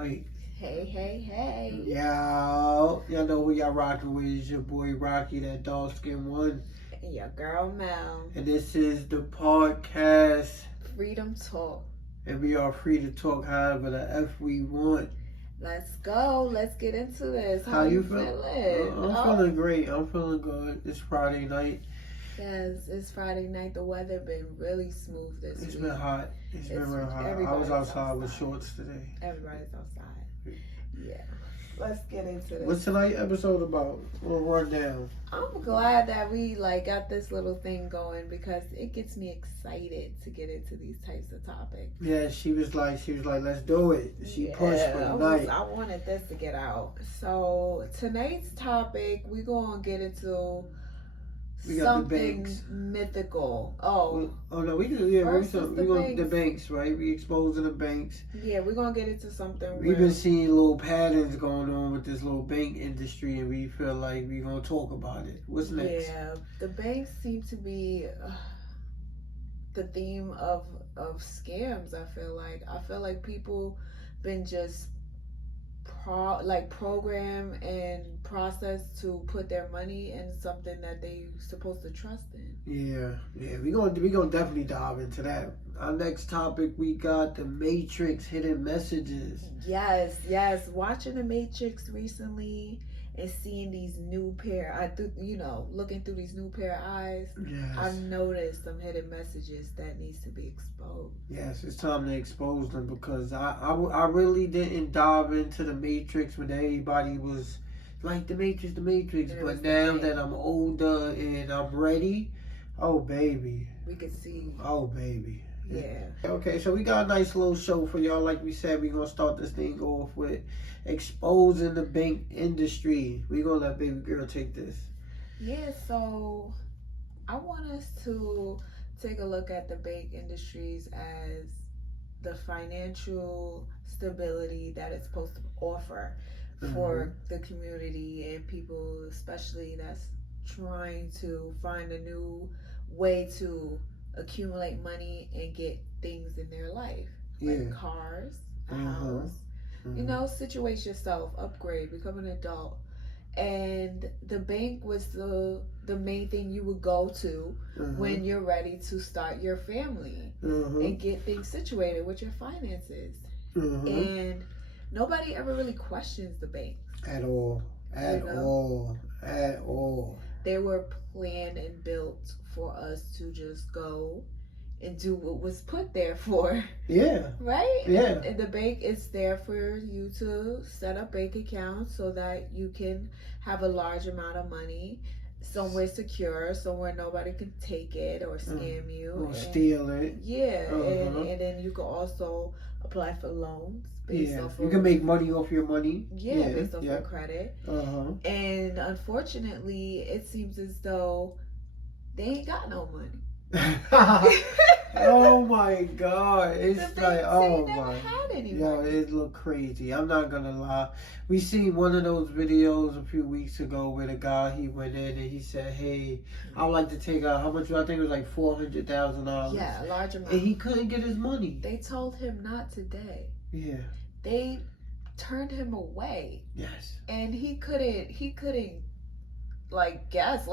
mic. Hey, hey, hey. Y'all know who y'all rocking with. It's your boy Rocky, that dog skin one. Your girl Mel. And this is the podcast. Freedom Talk. And we are free to talk however the F we want. Let's go. Let's get into this. How you feeling? I'm feeling great. I'm feeling good. It's Friday night. Yes, it's Friday night. The weather been really smooth this week. It's been hot. It's been real hot. I was outside with shorts today. Everybody's outside. Yeah. Let's get into this. What's tonight's episode about? We'll run down. I'm glad that we got this little thing going because it gets me excited to get into these types of topics. Yeah, she was like, let's do it. She pushed for the night. I wanted this to get out. So tonight's topic, we're gonna get into something mythical. Oh no, we can. Yeah, we're going the banks, right? We exposing the banks. Yeah, we're gonna get into something. We've been seeing little patterns going on with this little bank industry, and we feel like we're gonna talk about it. What's next? Yeah, the banks seem to be the theme of scams. I feel like people been just program and process to put their money in something that they supposed to trust in. Yeah, we gonna definitely dive into that. Our next topic, we got the Matrix hidden messages. Yes. Watching the Matrix recently and seeing these new looking through these new pair of eyes, yes. I've noticed some hidden messages that needs to be exposed. Yes, it's time to expose them because I really didn't dive into the Matrix when everybody was like the Matrix. But now that I'm older and I'm ready, oh baby. We could see. Oh baby. Yeah. Okay, so we got a nice little show for y'all. Like we said, we're going to start this thing off with exposing the bank industry. We're going to let baby girl take this. Yeah, so I want us to take a look at the bank industries as the financial stability that it's supposed to offer for the community and people, especially that's trying to find a new way to accumulate money and get things in their life, like cars, a house. Situate yourself, upgrade, become an adult. And the bank was the main thing you would go to when you're ready to start your family and get things situated with your finances. And nobody ever really questions the bank at all. They were planned and built for us to just go and do what was put there for. Yeah. Right? Yeah. And the bank is there for you to set up bank accounts so that you can have a large amount of money somewhere secure, somewhere nobody can take it or scam you. Or steal it. Yeah. And then you can also apply for loans. You can make money off your money. Based off your credit. And unfortunately, it seems as though they ain't got no money. Oh my God. It's like, oh my. Yo, it look crazy. I'm not gonna lie. We seen one of those videos a few weeks ago where the guy, he went in and he said, hey, I'd like to take out, how much, I think it was like $400,000. Yeah, a large amount. And he couldn't get his money. They told him not today. Yeah. They turned him away. Yes. And he couldn't guess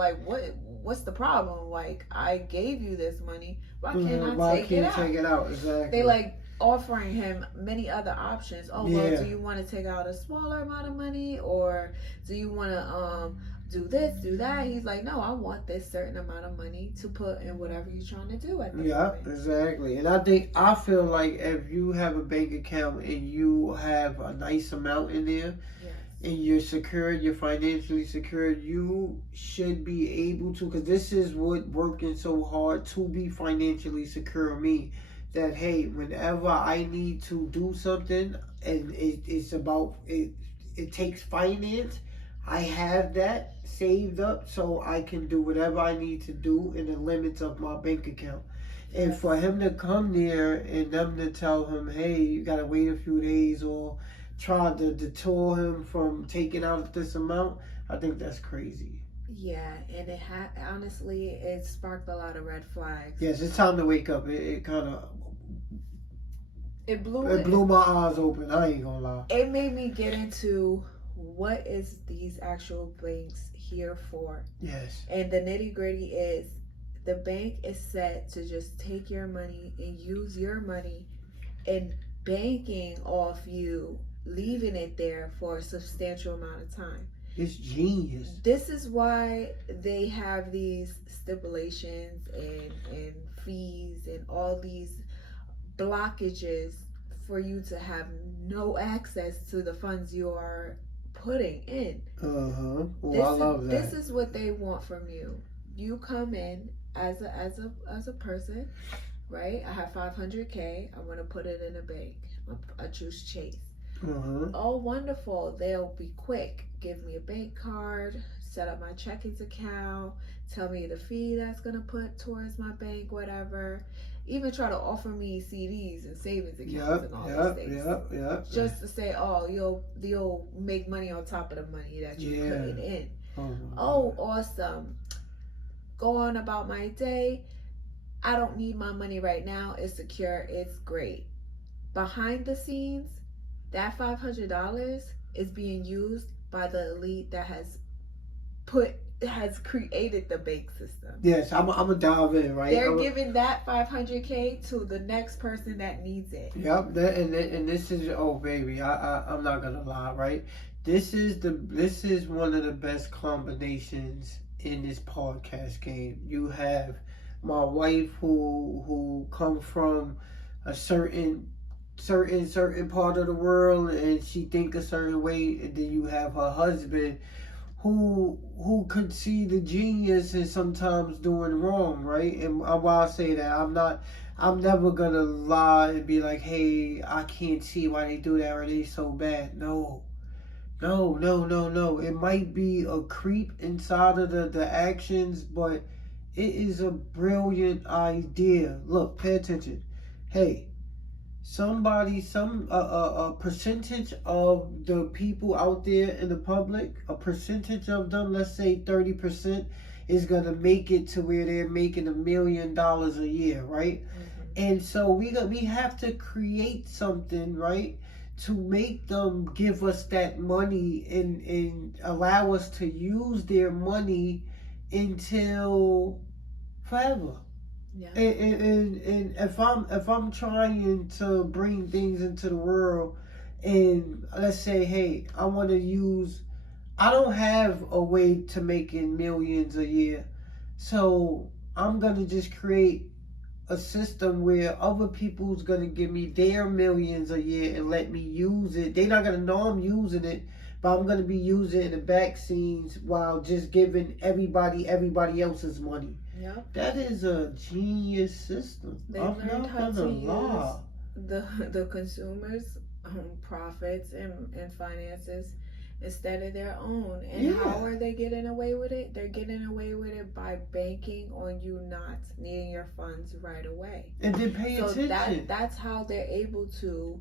what's the problem? Like, I gave you this money. Why can't I take it out? Exactly. They offering him many other options. Oh, well, do you want to take out a smaller amount of money, or do you want to do this, do that? He's like, no, I want this certain amount of money to put in whatever you're trying to do at the moment. Exactly. And I feel like if you have a bank account and you have a nice amount in there, and you're secured, you're financially secured, you should be able to, because this is what working so hard to be financially secure me, that hey, whenever I need to do something and it's about it takes finance, I have that saved up so I can do whatever I need to do in the limits of my bank account. And for him to come there and them to tell him, hey, you gotta wait a few days, or try to detour him from taking out this amount, I think that's crazy. Yeah, and honestly, it sparked a lot of red flags. Yes, it's time to wake up. It kind of It blew my eyes open. I ain't gonna lie. It made me get into what is these actual banks here for. Yes. And the nitty gritty is the bank is set to just take your money and use your money and banking off you, leaving it there for a substantial amount of time. It's genius. This is why they have these stipulations and fees and all these blockages for you to have no access to the funds you are putting in. Well, I love that. This is what they want from you. You come in as a person, right? I have $500K. I want to put it in a bank. I choose Chase. Oh, wonderful. They'll be quick. Give me a bank card, set up my checking account, tell me the fee that's going to put towards my bank, whatever. Even try to offer me CDs and savings accounts and all these things. Just to say, oh, you'll make money on top of the money that you're putting in. Oh, awesome. Go on about my day. I don't need my money right now. It's secure. It's great. Behind the scenes, that $500 is being used by the elite that has created the bank system. Yes, I'm gonna dive in, right? They're giving that $500K to the next person that needs it. Yep, and this is, oh baby, I'm not gonna lie, right? This is one of the best combinations in this podcast game. You have my wife who come from a certain part of the world and she think a certain way, and then you have her husband who could see the genius and sometimes doing wrong, right? And while I say that, I'm never gonna lie and be like, hey, I can't see why they do that or they so bad. No. It might be a creep inside of the actions, but it is a brilliant idea. Look, pay attention. Hey, a percentage of the people out there in the public, a percentage of them, let's say 30%, is gonna make it to where they're making $1 million a year, right? And so we have to create something, right, to make them give us that money and allow us to use their money until forever. Yeah. And if I'm trying to bring things into the world, and let's say, hey, I don't have a way to making millions a year, so I'm gonna just create a system where other people's gonna give me their millions a year and let me use it. They're not gonna know I'm using it, but I'm gonna be using it in the back scenes while just giving everybody else's money. Yep. That is a genius system. They learned how to use the consumers' profits and finances instead of their own. And how are they getting away with it? They're getting away with it by banking on you not needing your funds right away. And then pay attention. That's how they're able to.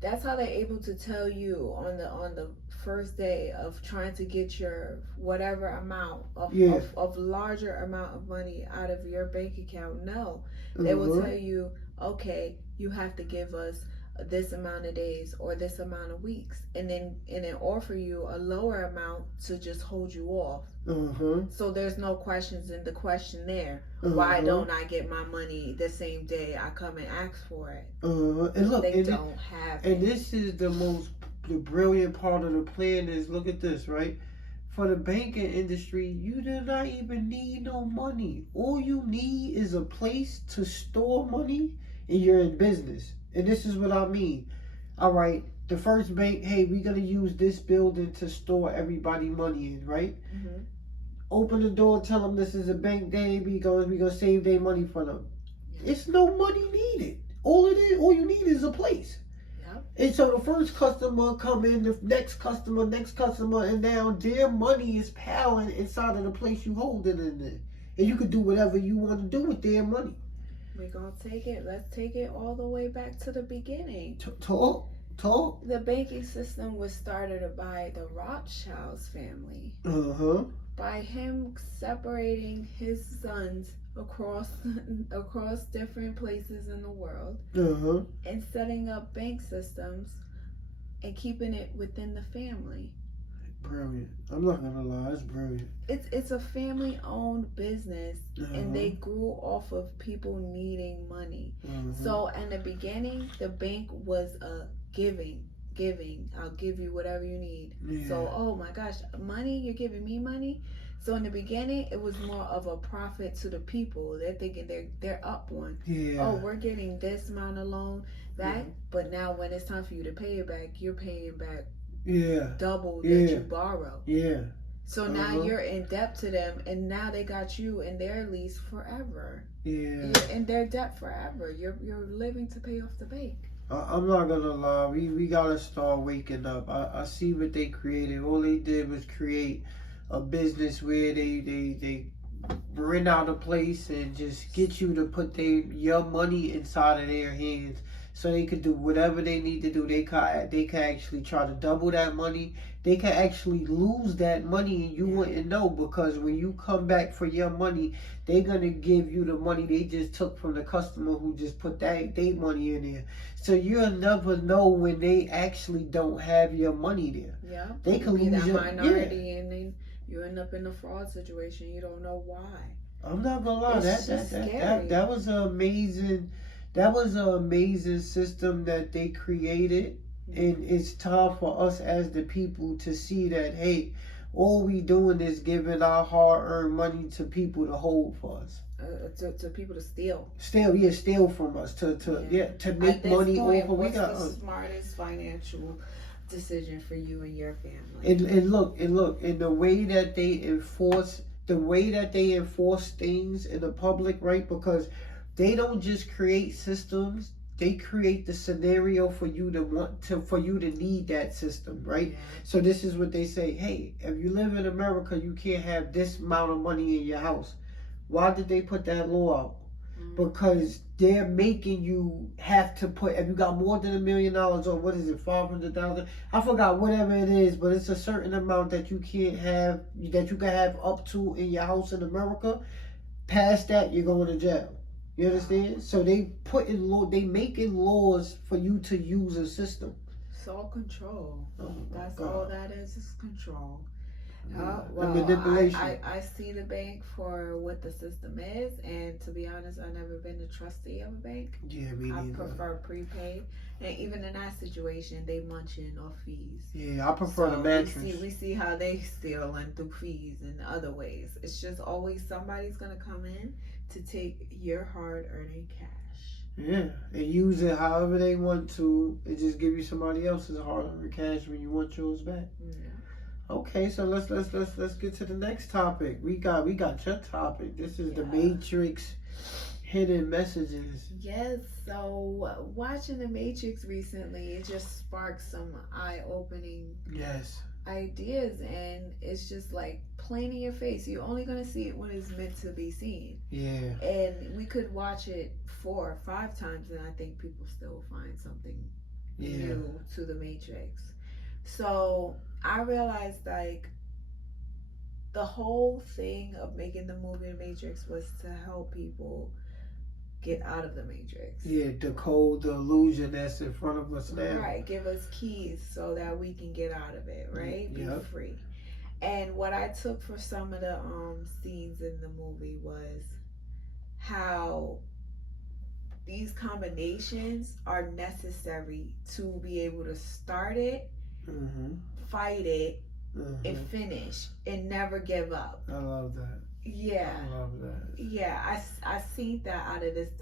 That's how they're able to tell you on the first day of trying to get your whatever amount of larger amount of money out of your bank account. No, they will tell you, okay, you have to give us this amount of days or this amount of weeks, and then offer you a lower amount to just hold you off. So there's no questions in the questionnaire. Why don't I get my money the same day I come and ask for it? And look, they don't have it. And this is the brilliant part of the plan is, look at this, right? For the banking industry, you do not even need no money. All you need is a place to store money, and you're in business. And this is what I mean. All right, the first bank, hey, we're going to use this building to store everybody money in, right? Open the door, tell them this is a bank day, we're going to save their money for them. It's no money needed. All you need is a place. And so the first customer come in, the next customer, and now their money is piling inside of the place you hold it in there. And you can do whatever you want to do with their money. We're going to let's take it all the way back to the beginning. Talk. Talk. The banking system was started by the Rothschilds family. By him separating his sons across different places in the world, and setting up bank systems and keeping it within the family. Brilliant. I'm not gonna lie, it's brilliant. It's a family owned business, and they grew off of people needing money. So in the beginning, the bank was a giving. I'll give you whatever you need. So, oh my gosh, money, you're giving me money. So in the beginning, it was more of a profit to the people. They're thinking they're up one. Oh, we're getting this amount of loan back, but now when it's time for you to pay it back, you're paying back double that you borrow. So now you're in debt to them, and now they got you in their lease forever. You're in their debt forever. You're living to pay off the bank. I'm not gonna lie, we gotta start waking up. I see what they created. All they did was create a business where they rent out a place and just get you to put your money inside of their hands, so they could do whatever they need to do. They can actually try to double that money. They can actually lose that money and you wouldn't know, because when you come back for your money, they're gonna give you the money they just took from the customer who just put their money in there. So you'll never know when they actually don't have your money there. Yeah, they can lose that minority, and then you end up in a fraud situation. You don't know why. I'm not gonna lie, that was an amazing. That was an amazing system that they created, and it's time for us as the people to see that, hey, all we doing is giving our hard-earned money to people to hold for us. To people to steal. Steal from us to make money over. What's the smartest financial decision for you and your family? And look, in the way that they enforce things in the public, right? Because they don't just create systems; they create the scenario for you to need that system, right? So this is what they say: hey, if you live in America, you can't have this amount of money in your house. Why did they put that law out? Because they're making you have to put, if you got more than $1 million, or what is it, 500,000? I forgot, whatever it is, but it's a certain amount that you can't have, that you can have up to in your house in America. Past that, you're going to jail. You understand? So they making laws for you to use a system. It's all control. That's all that is control. Well, manipulation. I see the bank for what the system is, and to be honest, I've never been a trustee of a bank. Yeah, me neither. I prefer prepaid, and even in that situation, they munching off fees. Yeah, I prefer the mattress. We see how they stealing through fees and other ways. It's just always somebody's gonna come in to take your hard-earned cash. Yeah, and use it however they want to, and just give you somebody else's hard-earned cash when you want yours back. Yeah. Okay, so let's get to the next topic. We got your topic. This is the Matrix hidden messages. Yes, so watching the Matrix recently, it just sparked some eye-opening ideas, and it's just like plain in your face. You're only gonna see it when it's meant to be seen. Yeah. And we could watch it 4 or 5 times, and I think people still find something new to the Matrix. So I realized, like, the whole thing of making the movie The Matrix was to help people get out of the Matrix. Yeah, decode the illusion that's in front of us now. Right, give us keys so that we can get out of it, right? Be free. And what I took for some of the scenes in the movie was how these combinations are necessary to be able to start it, fight it, and finish, and never give up. I love that. Yeah. I love that. Yeah, I seen that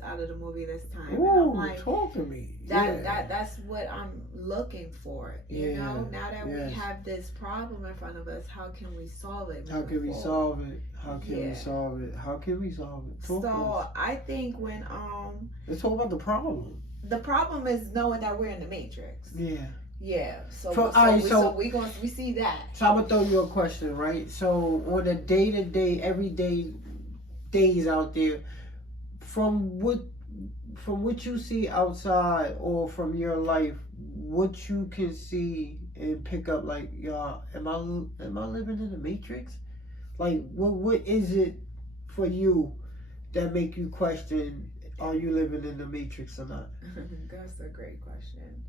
out of the movie this time. Ooh, and I'm like, talk to me. That's what I'm looking for. You know, now that we have this problem in front of us, how can we solve it? How can we solve it? How can we solve it? How can we solve it? Talk to us. I think when let's talk about the problem. The problem is knowing that we're in the Matrix. Yeah. Yeah, so we see that. So I'm gonna throw you a question, right? So on a day-to-day, everyday days out there, from what from what you see outside or from your life, what you can see and pick up, like, y'all, am I living in the Matrix? Like, what is it for you that make you question, are you living in the Matrix or not? That's a great question.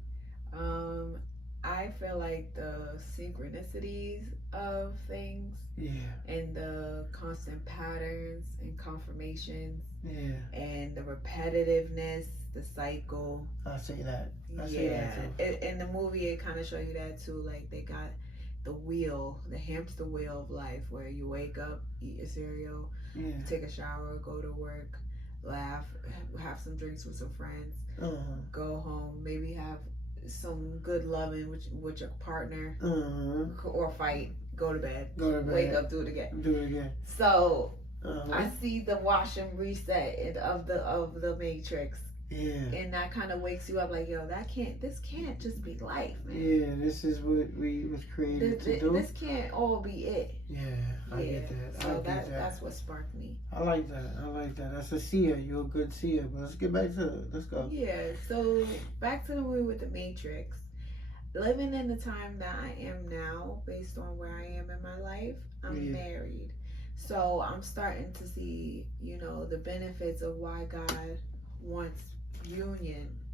I feel like the synchronicities of things Yeah. and the constant patterns and confirmations Yeah. and the repetitiveness, the cycle. I say that. I say that too. In the movie, it kind of show you that too. Like they got the wheel, the hamster wheel of life, where you wake up, eat your cereal, Yeah. take a shower, go to work, laugh, have some drinks with some friends, go home, maybe have some good loving with your partner, or fight, go to bed, wake up, do it again. So I see the wash and reset of the Matrix. Yeah. And that kind of wakes you up, like, yo, this can't just be life, man. Yeah, this is what we was created to do. This can't all be it. Yeah, I get that. So that's what sparked me. I like that. That's a seer. You're a good seer. But let's get back to it. Let's go. Yeah, so back to the movie with the Matrix. Living in the time that I am now, based on where I am in my life, I'm married. So I'm starting to see, the benefits of why God wants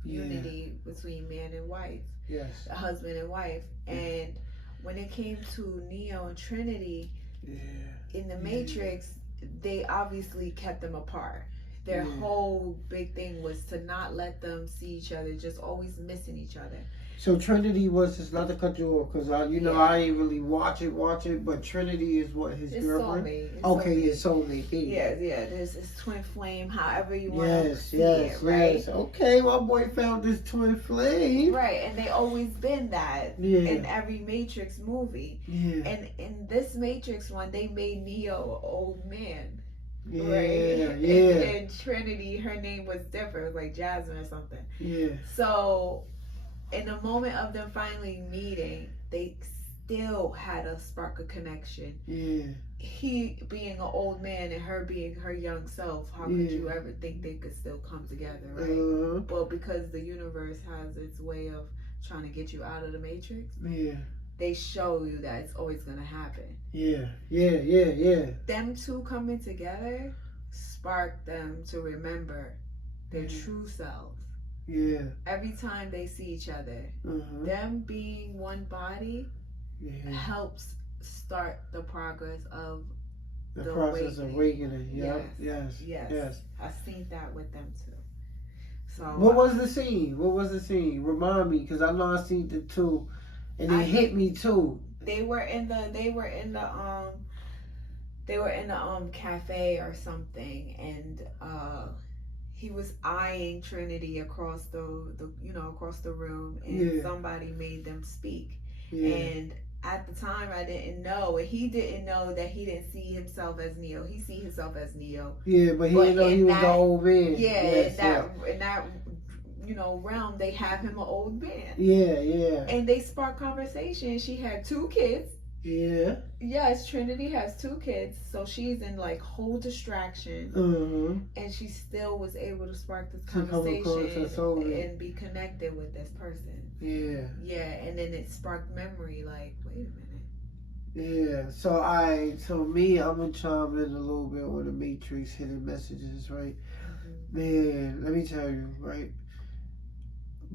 unity between man and wife, husband and wife. And when it came to Neo and Trinity, in the Matrix, they obviously kept them apart. Their whole big thing was to not let them see each other, just always missing each other. So Trinity was, just not to cut you off, because I ain't really watch it, but Trinity is what, his girlfriend? It's soulmate. Yeah, there's this twin flame, however you want to see it, right? Yes. Okay, my boy found this twin flame. Right, and they always been that in every Matrix movie. Yeah. And in this Matrix one, they made Neo an old man. And Trinity, her name was different, like Jasmine or something. Yeah. So in the moment of them finally meeting, they still had a spark of connection. Yeah. He being an old man and her being her young self, how could you ever think they could still come together, right? Well, because the universe has its way of trying to get you out of the Matrix. Yeah. They show you that it's always gonna happen. Yeah. Them two coming together sparked them to remember their true selves. Yeah. Every time they see each other, them being one body helps start the progress of the process of awakening. Yes. I've seen that with them too. So what was the scene? Remind me, because I know I seen the two, and it hit me too. They were in the cafe or something, and he was eyeing Trinity across the room, and somebody made them speak. And at the time, I didn't know, and he didn't know that he didn't see himself as Neo. He see himself as Neo. Yeah, but he didn't know he was the old man. In that realm, they have him an old man. Yeah. And they spark conversation. She had 2 kids. Yeah. Yes, Trinity has 2 kids, so she's in like whole distraction, and she still was able to spark this conversation and be connected with this person. Yeah. Yeah, and then it sparked memory. Like, wait a minute. Yeah. So I'm gonna chime in a little bit on the Matrix hidden messages, right? Man, let me tell you, right?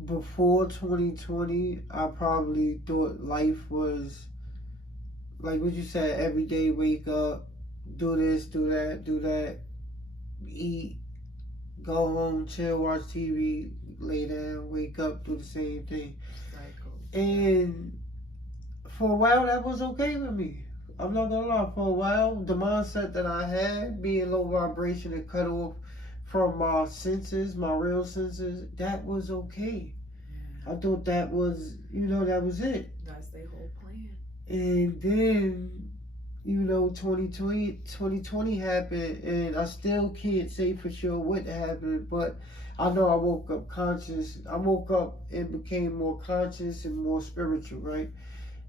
Before 2020, I probably thought life was like what you said, every day wake up, do this, do that, eat, go home, chill, watch TV, lay down, wake up, do the same thing. And for a while that was okay with me. I'm not gonna lie, for a while, the mindset that I had, being low vibration and cut off from my senses, my real senses, that was okay. I thought that was, that was it. That's their whole plan. And then, 2020 happened, and I still can't say for sure what happened, but I know I woke up conscious. I woke up and became more conscious and more spiritual, right?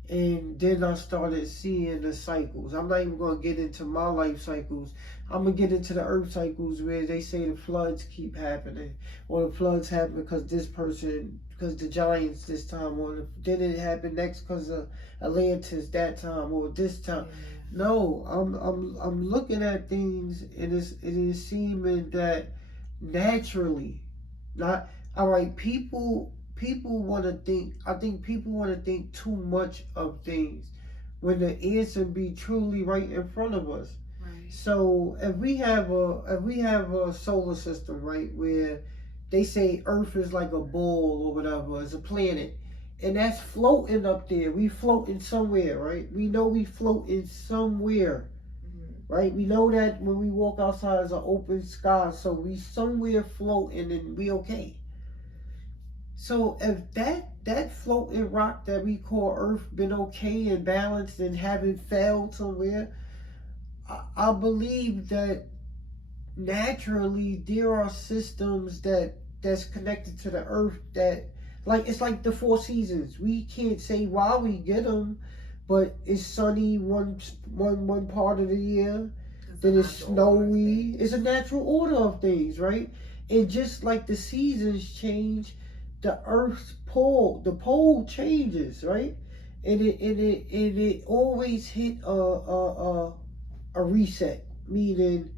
And then I started seeing the cycles. I'm not even going to get into my life cycles. I'm going to get into the earth cycles where they say the floods keep happening. Or the floods happen because this person, because the giants this time. Or then it happened next because of Atlantis that time or this time. No, I'm looking at things and it is seeming that naturally, not all right. People want to think. I think people want to think too much of things when the answer be truly right in front of us. Right. So if we have a solar system, right, where they say Earth is like a ball or whatever, it's a planet. And that's floating up there. We floating somewhere, right? We know we floating somewhere, right? We know that when we walk outside, it's an open sky, so we somewhere floating and we okay. So if that floating rock that we call Earth been okay and balanced and haven't failed somewhere, I believe that naturally there are systems that's connected to the Earth that. Like it's like the 4 seasons. We can't say why we get them, but it's sunny one part of the year, then it's snowy. It's a natural order of things, right? And just like the seasons change, the Earth's pole, the pole changes, right? And it always hit a reset, meaning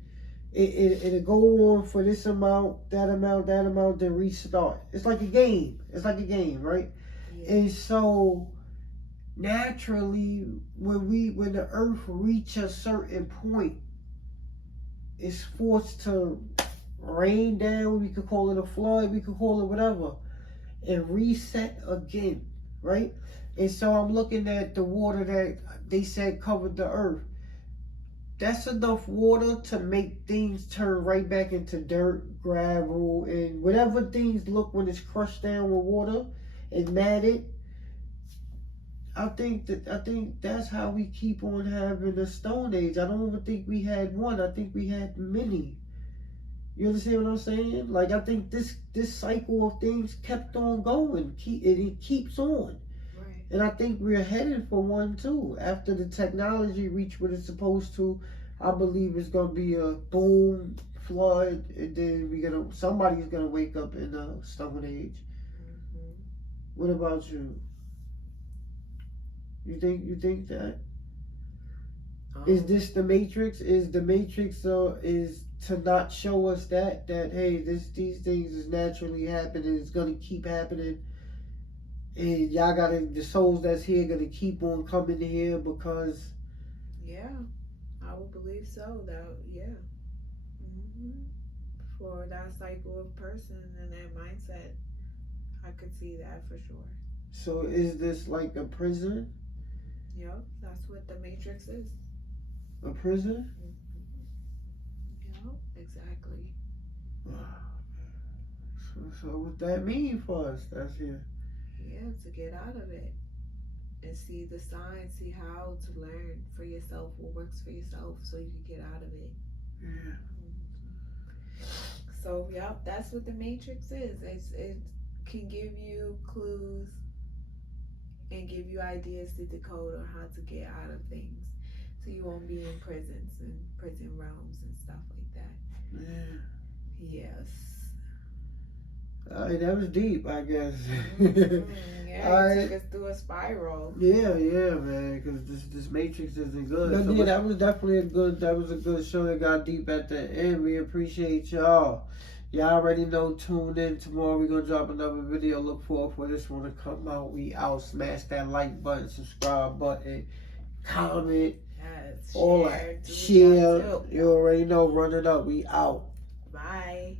it'll go on for this amount, then restart. It's like a game. It's like a game, right? Yeah. And so naturally, when the Earth reach a certain point, it's forced to rain down. We could call it a flood. We could call it whatever, and reset again, right? And so I'm looking at the water that they said covered the Earth. That's enough water to make things turn right back into dirt, gravel, and whatever things look when it's crushed down with water and matted. I think that's how we keep on having the Stone Age. I don't even think we had one. I think we had many. You understand what I'm saying? Like I think this cycle of things kept on going. It keeps on. And I think we're headed for one too. After the technology reach what it's supposed to, I believe it's gonna be a boom, flood, and then somebody's gonna wake up in the Stone Age. Mm-hmm. What about you? You think that? Is this the Matrix? Is the Matrix is to not show us that hey, these things is naturally happening, it's gonna keep happening. And y'all the souls that's here gonna keep on coming here because. Yeah, I would believe so. For that cycle of person and that mindset, I could see that for sure. So is this like a prison? Yep, that's what the Matrix is. A prison? Yep, exactly. So what that mean for us that's here? Yeah, to get out of it and see the signs, see how to learn for yourself what works for yourself so you can get out of it. Yeah. So, yeah, that's what the Matrix is. It can give you clues and give you ideas to decode on how to get out of things so you won't be in prisons and prison realms and stuff like that. Yeah. Yes. That was deep, I guess. Yeah, it took us through a spiral. Yeah, man, because this Matrix isn't good. But so yeah, that was definitely a good show that got deep at the end. We appreciate y'all. Y'all already know, tune in tomorrow. We're going to drop another video. Look forward for this one to come out. We out. Smash that like button, subscribe button, comment, yes, all that. Share. You already know. Run it up. We out. Bye.